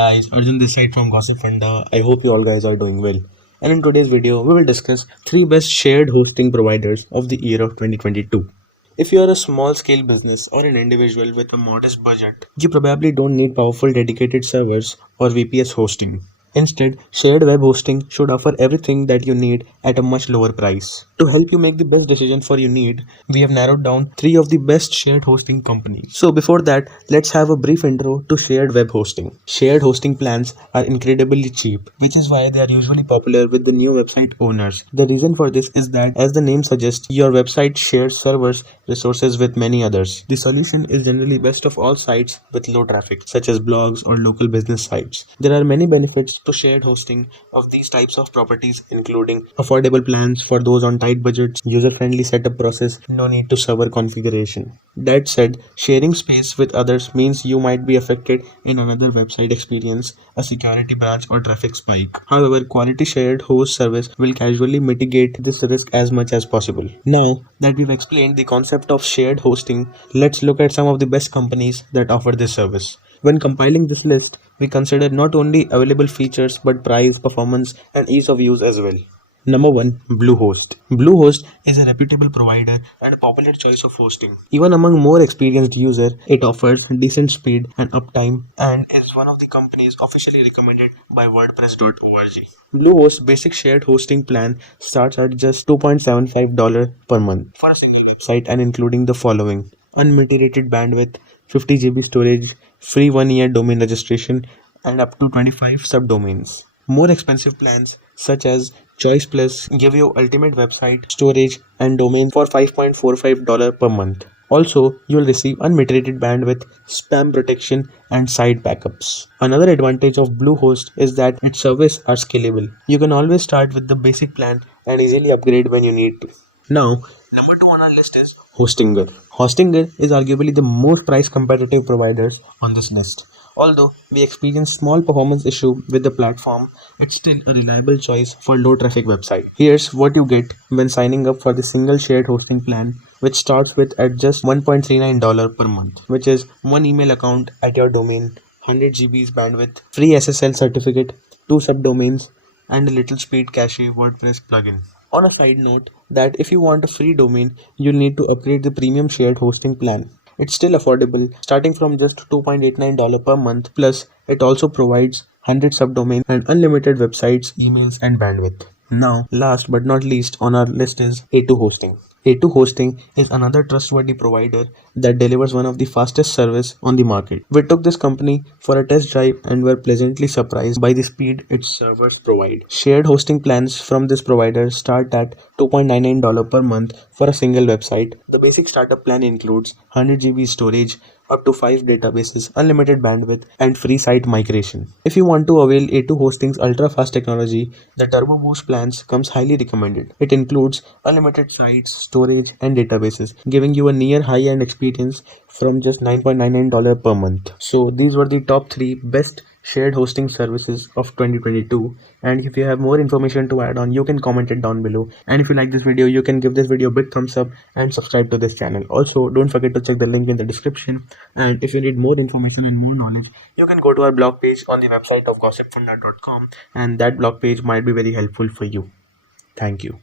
Guys, Arjun this side from Gossipfunda. I hope you all guys are doing well. And in today's video, we will discuss three best shared hosting providers of the year of 2022. If you are a small scale business or an individual with a modest budget, you probably don't need powerful dedicated servers or VPS hosting. Instead, shared web hosting should offer everything that you need at a much lower price. To help you make the best decision for your need, we have narrowed down three of the best shared hosting companies. So before that, let's have a brief intro to shared web hosting. Shared hosting plans are incredibly cheap, which is why they are usually popular with the new website owners. The reason for this is that, as the name suggests, your website shares servers resources with many others. The solution is generally best of all sites with low traffic, such as blogs or local business sites. There are many benefits to shared hosting of these types of properties, including affordable plans for those on tight budgets, user-friendly setup process, no need to server configuration. That said, sharing space with others means you might be affected in another website experience, a security branch or traffic spike. However, quality shared host service will casually mitigate this risk as much as possible. Now that we've explained the concept of shared hosting, let's look at some of the best companies that offer this service. When compiling this list, we consider not only available features but price, performance, and ease of use as well. Number 1. Bluehost. Bluehost is a reputable provider and a popular choice of hosting. Even among more experienced users, it offers decent speed and uptime and is one of the companies officially recommended by WordPress.org. Bluehost basic shared hosting plan starts at just $2.75 per month for a single website and including the following: unmoderated bandwidth, 50 GB storage, free 1 year domain registration, and up to 25 subdomains. More expensive plans, such as Choice Plus, give you ultimate website, storage, and domain for $5.45 per month. Also, you'll receive unmoderated bandwidth, spam protection, and site backups. Another advantage of Bluehost is that its services are scalable. You can always start with the basic plan and easily upgrade when you need to. Now, number 2 on our list is Hostinger. Hostinger is arguably the most price competitive providers on this list. Although we experience small performance issue with the platform, it's still a reliable choice for low traffic website. Here's what you get when signing up for the single shared hosting plan, which starts with at just $1.39 per month, which is one email account at your domain, 100 GBs bandwidth, free SSL certificate, two subdomains, and a little speed cache WordPress plugin. On a side note, that if you want a free domain, you'll need to upgrade the premium shared hosting plan. It's still affordable, starting from just $2.89 per month. Plus, it also provides 100 subdomains and unlimited websites, emails, and bandwidth. Now, last but not least on our list is A2 Hosting. A2 Hosting is another trustworthy provider that delivers one of the fastest service on the market. We took this company for a test drive and were pleasantly surprised by the speed its servers provide. Shared hosting plans from this provider start at $2.99 per month for a single website. The basic startup plan includes 100 GB storage, up to 5 databases, unlimited bandwidth, and free site migration. If you want to avail A2 Hosting's ultra-fast technology, the Turbo Boost plans comes highly recommended. It includes unlimited sites, storage, and databases, giving you a near high-end experience from just $9.99 per month. So these were the top 3 best shared hosting services of 2022, and if you have more information to add on, you can comment it down below. And if you like this video, you can give this video a big thumbs up and subscribe to this channel. Also, don't forget to check the link in the description, and if you need more information and more knowledge, you can go to our blog page on the website of gossipfunda.com, and that blog page might be very helpful for you. Thank you.